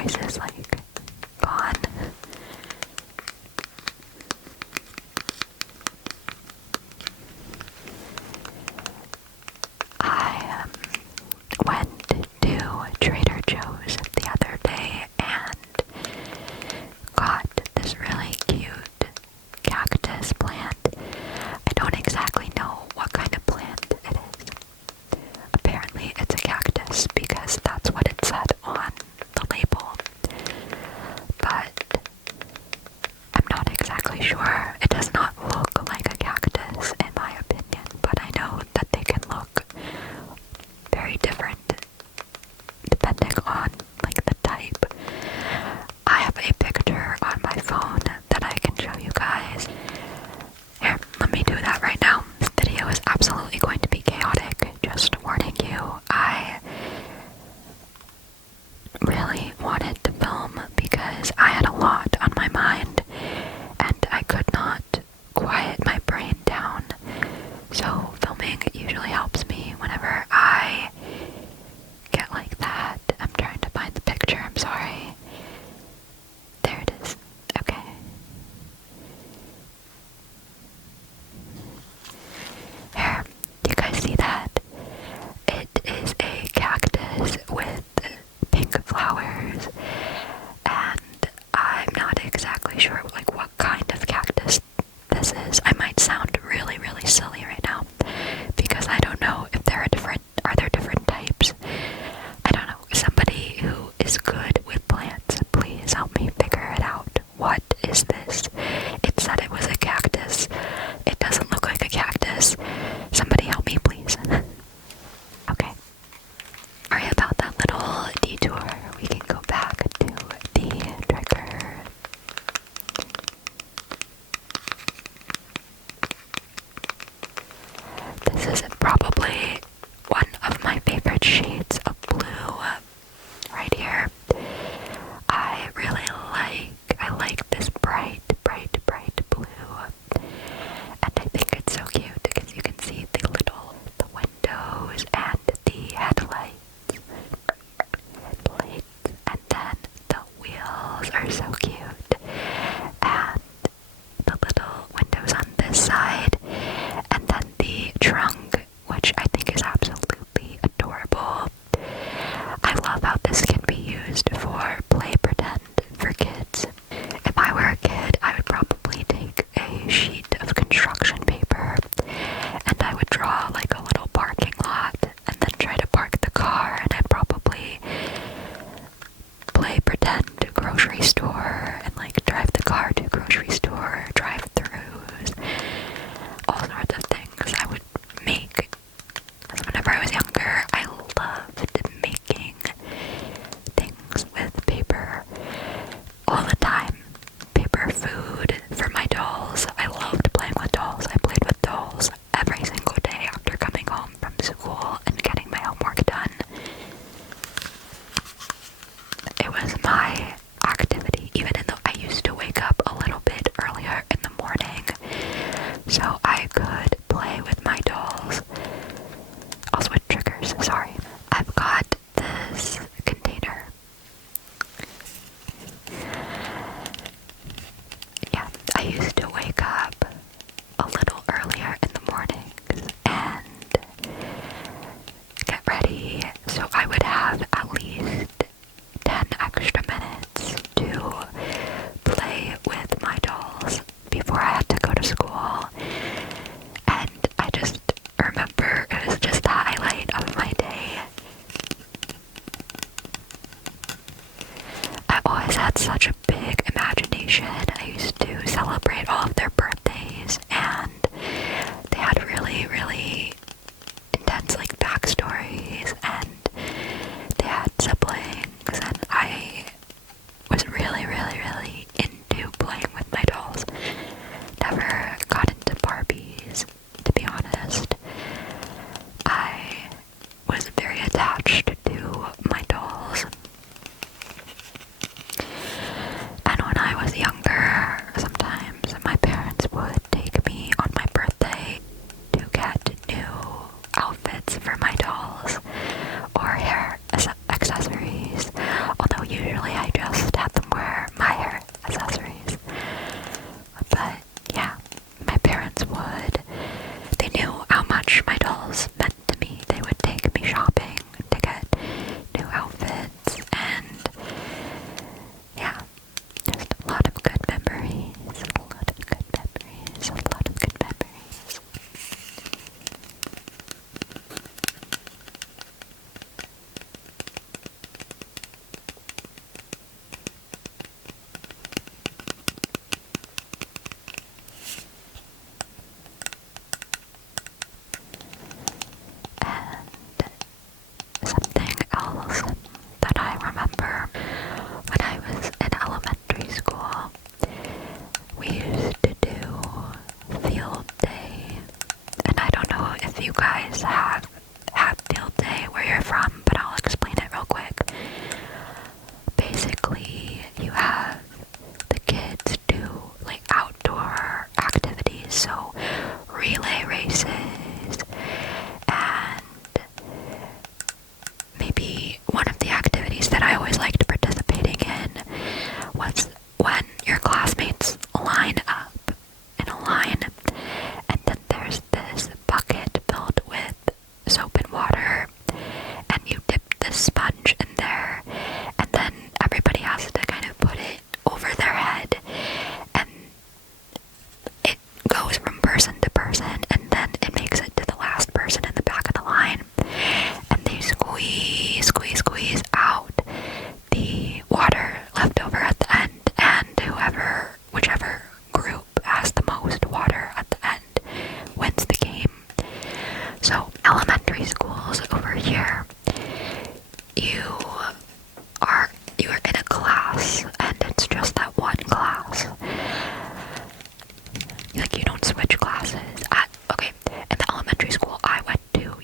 voice is like gone. I went to Trader Joe's the other day and got this really cute cactus plant. I don't exactly know what kind of plant it is. Apparently it's a cactus because that's what it said on the label. But I'm not exactly sure. It does not look like a cactus in my opinion, but I know that they can look very different depending on like the type. I have a picture on my phone that I can show you guys. Here, let me do that right now. This video is absolutely going to be chaotic, just warning you. I really wanted to film because I had a lot on my mind and I could not quiet my brain down. So filming usually helps me whenever I get like that. I'm trying to find the picture, I'm sorry. There it is. Okay. Here, do you guys see that? It is a cactus with pink flowers, and I'm not exactly sure like what kind of cactus this is. I might sound really, really silly right now because I don't know if there are there different types. I don't know. Somebody who is good with plants, please help me figure it out. What is this? It said it was a cactus. It doesn't look like a cactus. Somebody help me, please. Okay. Sorry about that little detour. We can go back to the trigger. This is probably one of my favorite shades of blue right here. I like this bright blue. And I think it's so cute because you can see the windows and the headlights. And then the wheels are so cute. And the little windows on this side. And then the trunk, which I think is absolutely adorable. I love how this can be used for play pretend for kids. If I were a kid, I would probably take a sheet of construction paper and I would draw like a little parking lot and then try to park the car, and I'd probably play pretend to grocery store and like drive the car to grocery store, drive-throughs, all sorts of things I would make. Whenever I was younger, I loved making things with paper all the time. Paper food for my dolls. I loved playing with dolls. I played with dolls every single day after coming home from school and getting my homework done. It was my activity, even though I used to wake up a little bit earlier in the morning so I could play with my dolls. Also with triggers, sorry. I've got this container. Yeah, I used to wake up a little earlier in the mornings and get ready, so I would have at least 10 extra minutes to play with my dolls before I had to go to school. And I just remember it was just the highlight of my day. I always had such a big imagination. I used to celebrate all of their birthdays, and they had really, really intense like backstories, and they had siblings, and I was really, really, really into playing with my dolls. Never got into Barbies, to be honest. I was very attached to my dolls. And when I was younger, sometimes my parents class, and it's just that one class. Like, you don't switch classes. Okay, in the elementary school I went to,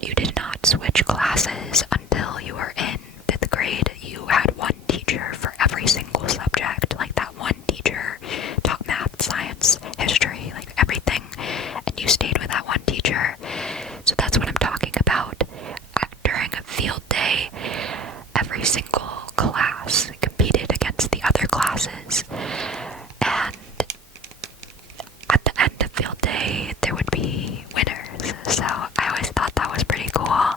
you did not switch classes until you were in 5th grade. You had one teacher for every single subject. Like, that one teacher taught math, science, history, like everything, and you stayed with that one teacher. So that's what I'm talking about. During a field day, every single class competed against the other classes, and at the end of field day, there would be winners. So I always thought that was pretty cool.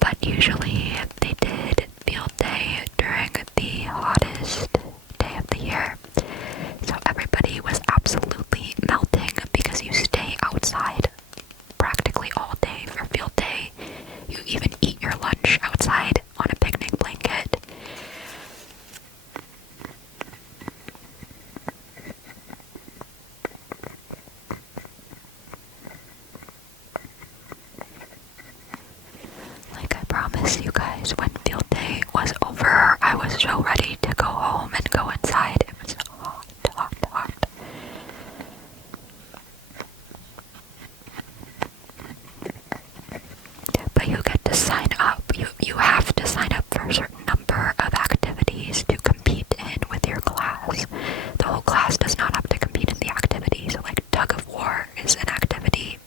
But usually they did field day during the hottest day of the year. So everybody was absolutely melting because you stay outside practically all day for field day. You even eat your lunch outside on a picnic blanket. Like, I promise you guys, when field day was over, I was so ready to go home and go inside. It was hot, hot, hot. But you get to sign up. You have to sign up for a certain number of activities to compete in with your class. The whole class does not have to compete in the activity. So, like, tug of war is an activity.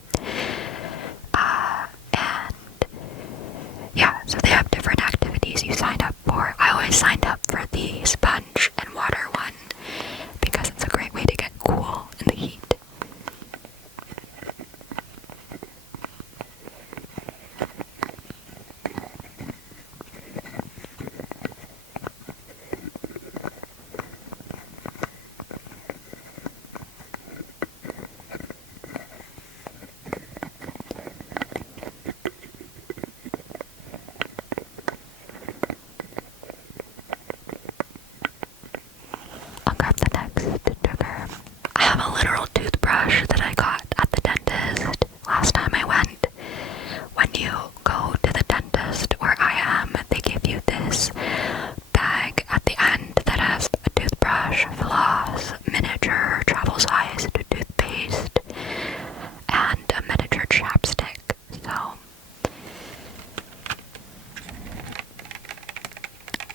And yeah, so they have different activities you sign up for. I always signed up for the sponge and water one because it's a great way to get cool in the heat. I'll grab the next trigger. I have a literal toothbrush that I got at the dentist last time I went. When you go to the dentist where I am, they give you this bag at the end that has a toothbrush, floss, miniature travel-sized toothpaste, and a miniature chapstick. So,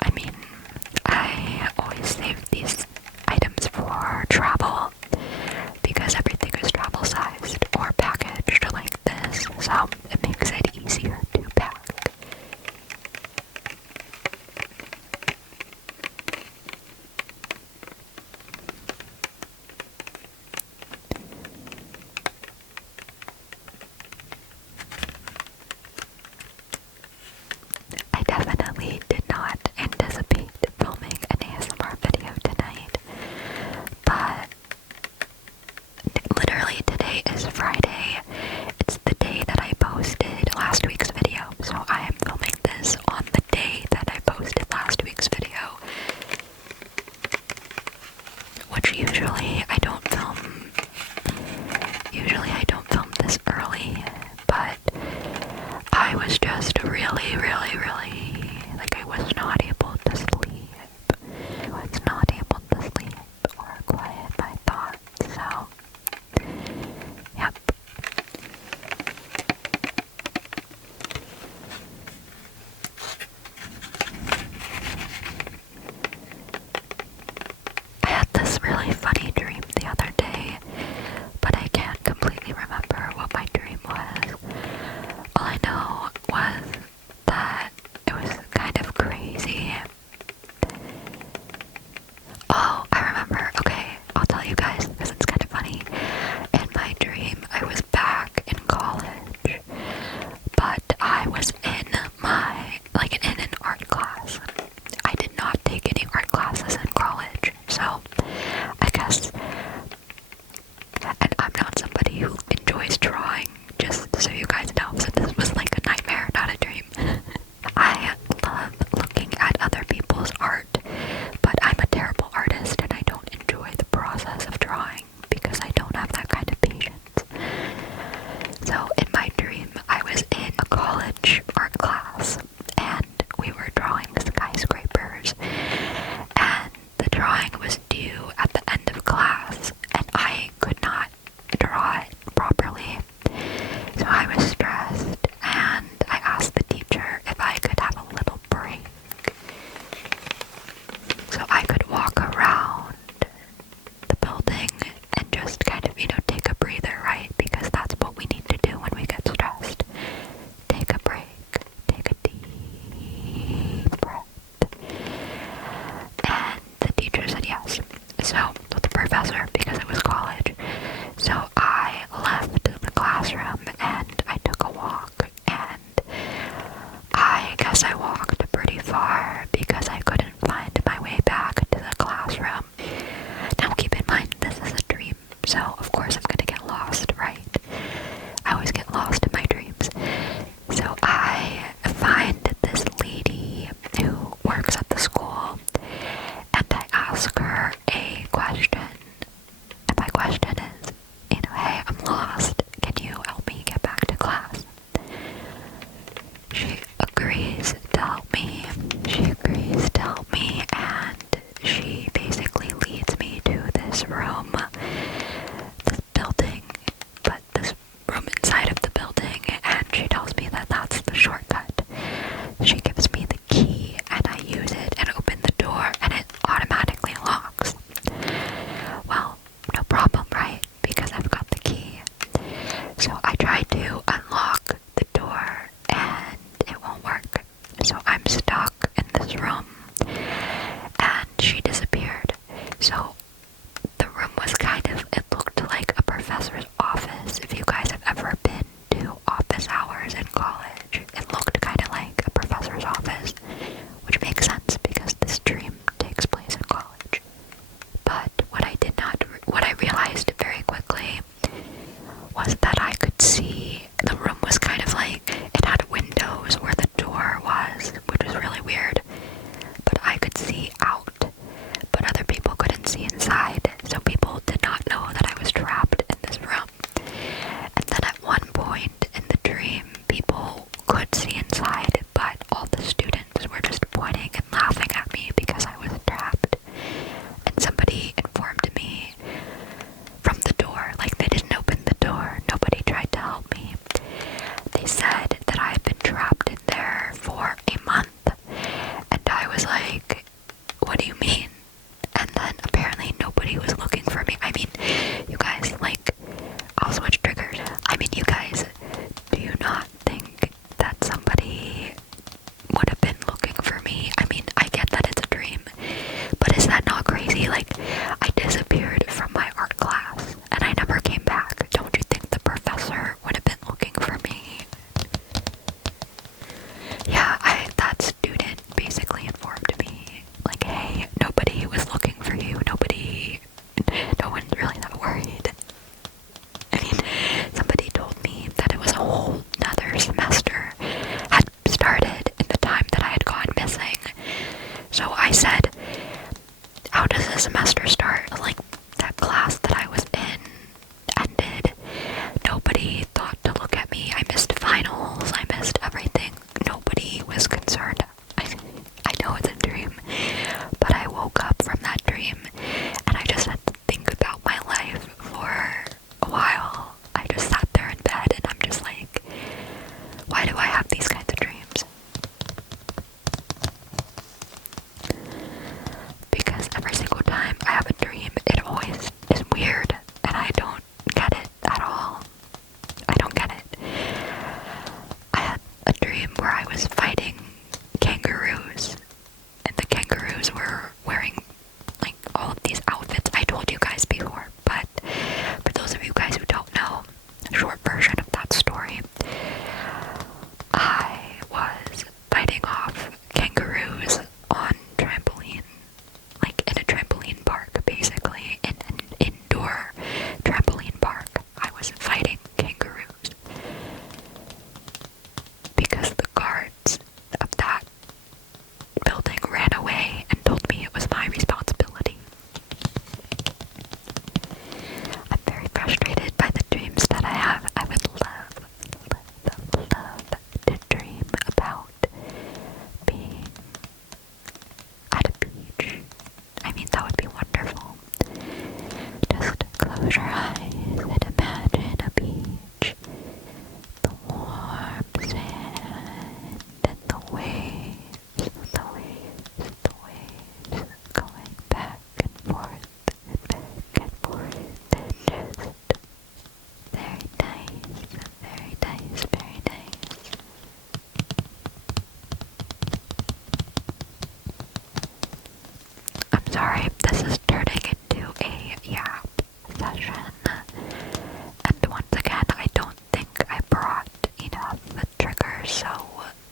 I mean, I always save these items like, what do you mean? And then apparently nobody was looking for me. I mean, you guys, like, I'll switch triggers. I mean, you guys, do you not think that somebody would have been looking for me? I mean, I get that it's a dream, but is that not crazy? Like, I disappeared from my art class and I never came back. Don't you think the professor would have been looking for me? Yeah, that student basically informed me, like, hey, nobody was looking for you. No one's really that worried. I mean, somebody told me that it was a whole nother semester had started in the time that I had gone missing. So I said, how does the semester start? Like, that class that I was in ended. Nobody thought to look at me. I missed finals. I missed everything. Nobody was concerned. I know it's a dream, but I woke up from that dream and I just had to think about my life for a while. I just sat there in bed and I'm just like, why do I have these kinds of dreams? Because every single time I have a dream, it always is weird and I don't get it at all. I don't get it. I had a dream where I was fighting kangaroos and the kangaroos were wearing like all of these outfits I told you guys before, but for those of you guys who don't know, a short version of that story, I was fighting off kangaroos on trampoline, like in a trampoline park, basically, in an indoor trampoline park. I was fighting kangaroos because the guards of that building ran away and told me it was my responsibility. I'm very frustrated by the dreams that I have. I would love to dream about being at a beach. I mean, that would be wonderful. Just close your eyes and imagine a beach. The warm sand and the waves going back and forth and back and forth and just very nice, very nice, very nice. I'm sorry, this is turning into a yap session. And once again, I don't think I brought enough triggers, so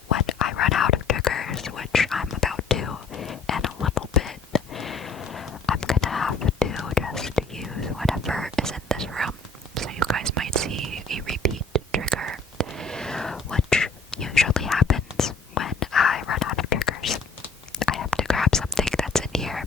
when I run out of triggers, which I'm about to in a little bit, I'm gonna have to just use whatever is in this room. So you guys might see a repeat trigger, which usually happens when I run out of triggers. I have to grab something that's in here,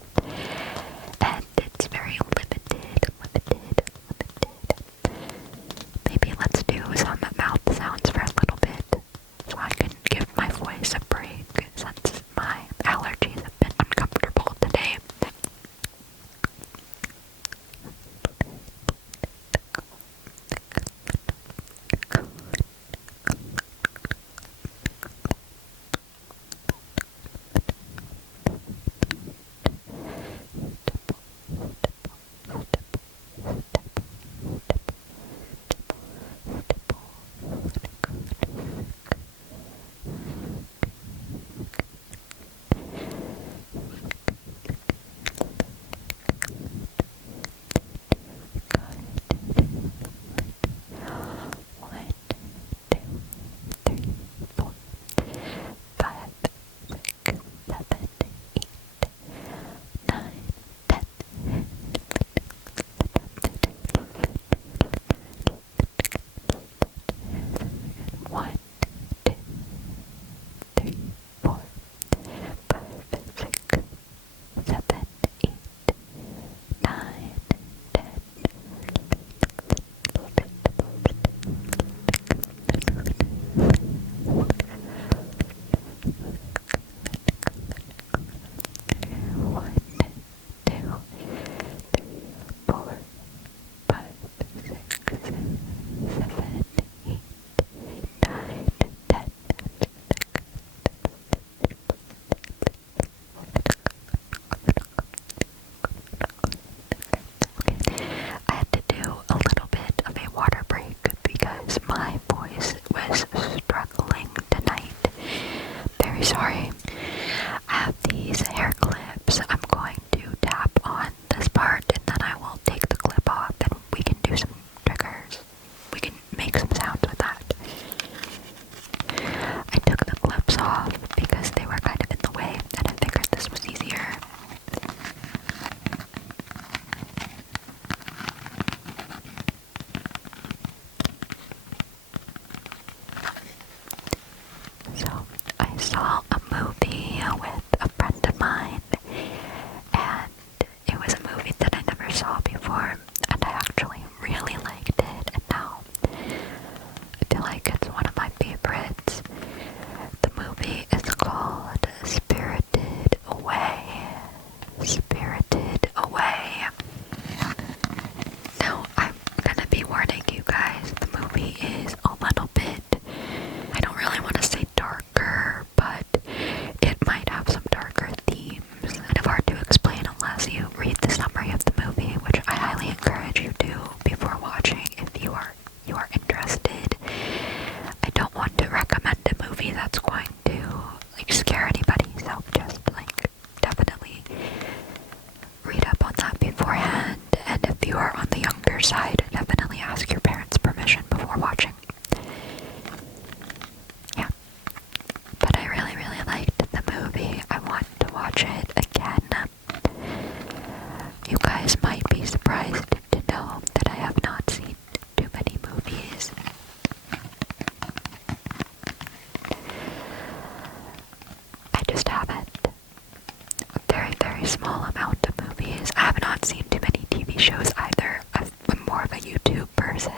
very small amount of movies. I have not seen too many TV shows either. I'm more of a YouTube person.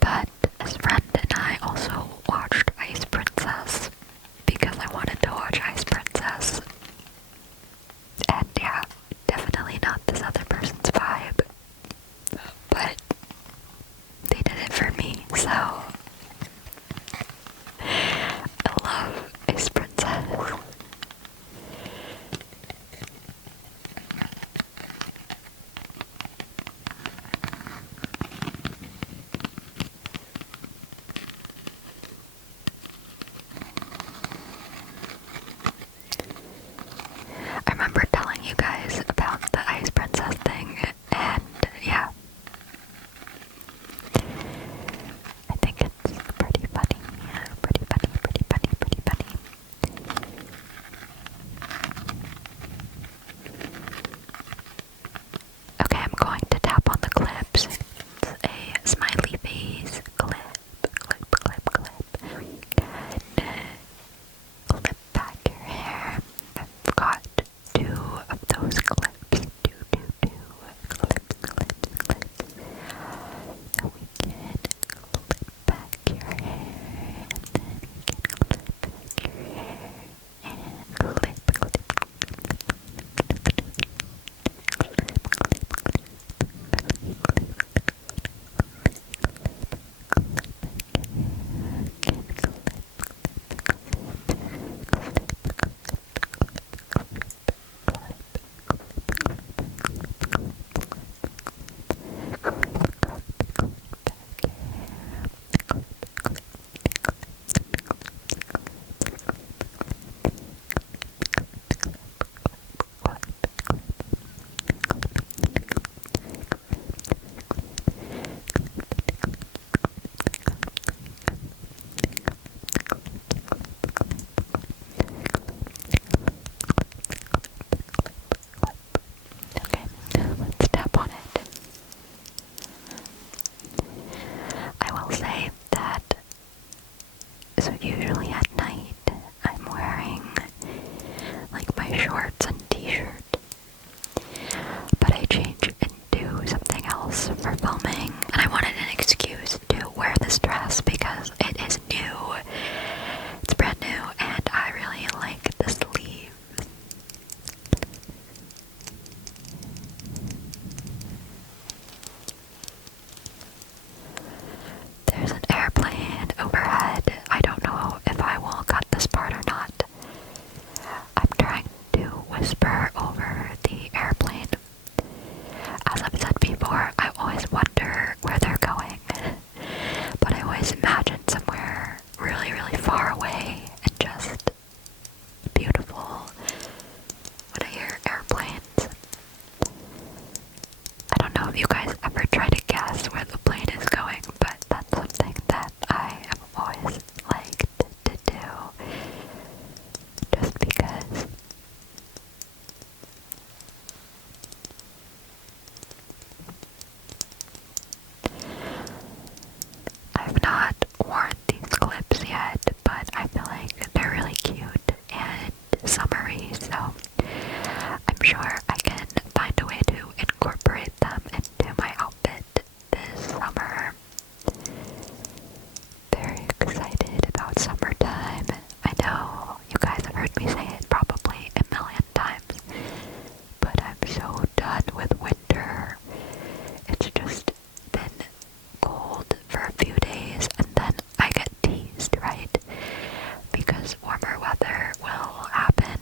But his friend and I also watched Ice Princess because I wanted to watch Ice Princess. And yeah, definitely not this other person's vibe. But they did it for me, so I love Ice Princess. I remember telling you guys about the Ice Princess thing, and yeah, I think it's pretty funny, pretty funny, pretty funny, pretty funny. Okay, I'm going to tap on the clips. It's a smiley face clip, clip, clip, clip. Clip back your hair. I've got 2 of those clips. Two clips, clips, clips. So we can clip back your hair, and then we can clip back your hair, and clip, clip, clip, clip, Okay, let's tap on it. I will say that, so usually at night I'm wearing like my shorts and t-shirt, but I change into something else for filming, and I wanted an excuse to wear this dress because it is new. It's brand new, and I really like the sleeves. There's an airplane overhead. I don't know if I will cut this part or not. I'm trying to whisper over the airplane. As I've said before, I always wonder where they're going, but I always imagine somewhere really, really far away and just beautiful when I hear airplanes. I don't know if you guys ever try to guess where the plane is going, but that's something that I have always liked to do, just because. I've not worn these clips yet, but I feel like they're really cute and summery, so I'm sure I can find a way to incorporate them into my outfit this summer. Very excited about summertime. I know you guys have heard me say it probably a million times, but I'm so done with winter. It's just been cold for a few days, and then I get teased, right? Because warmer weather will happen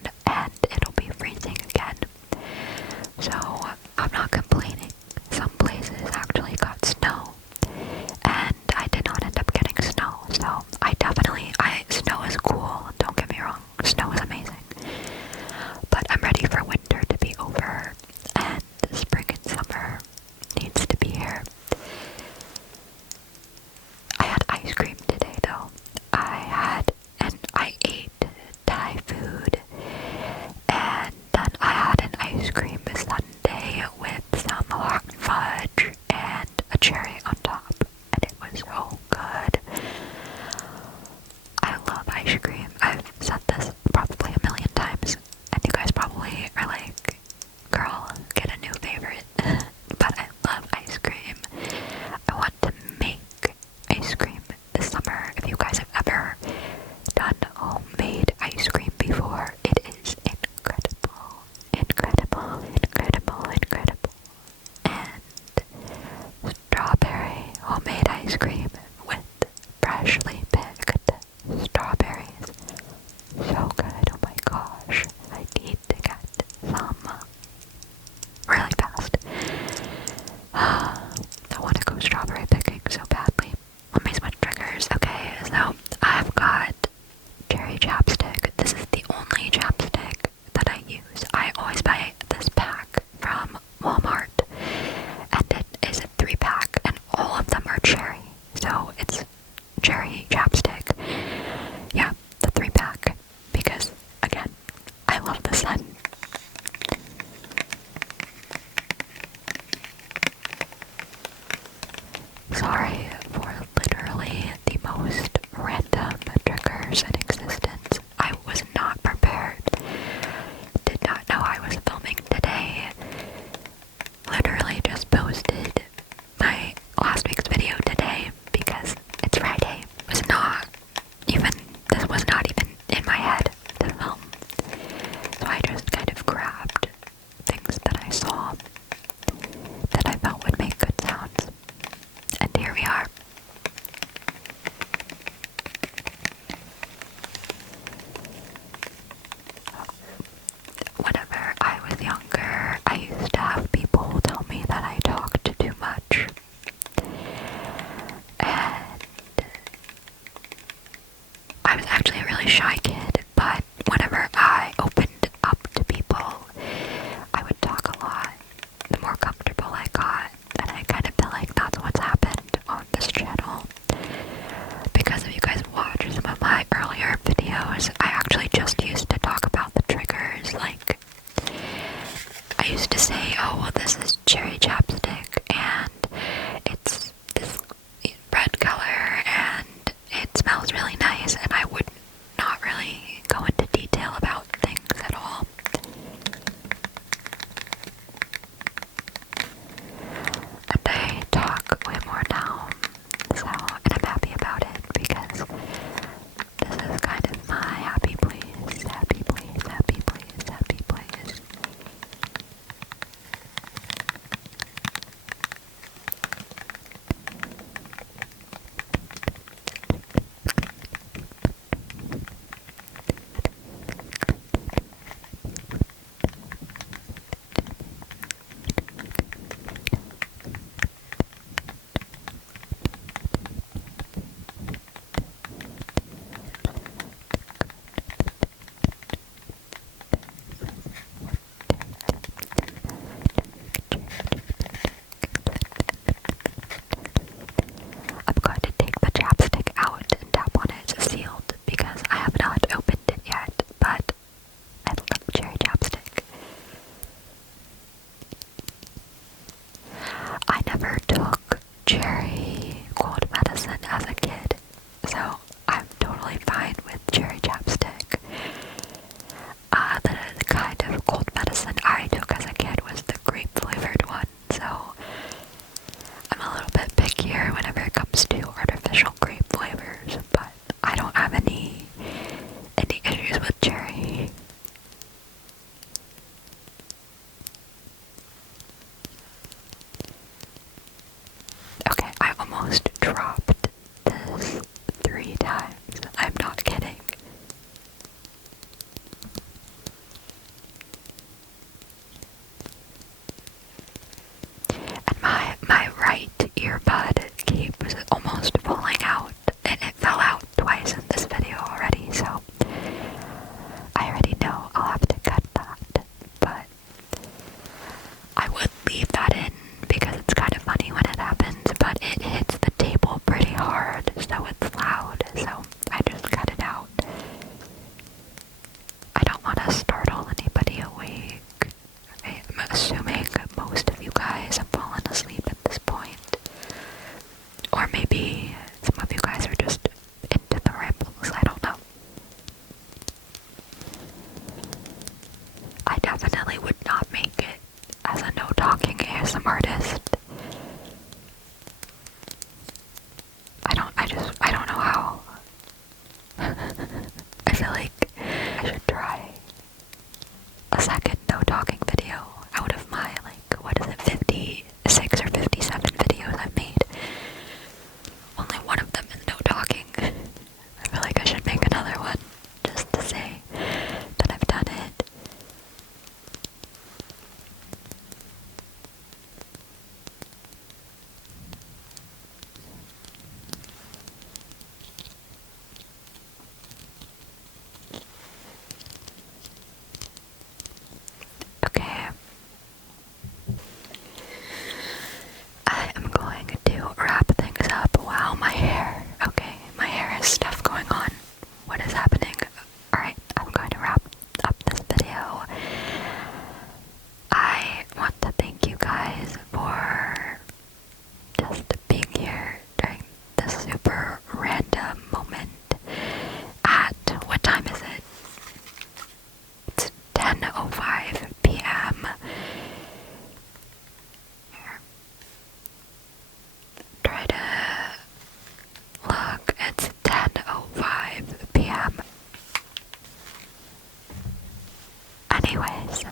Anyways,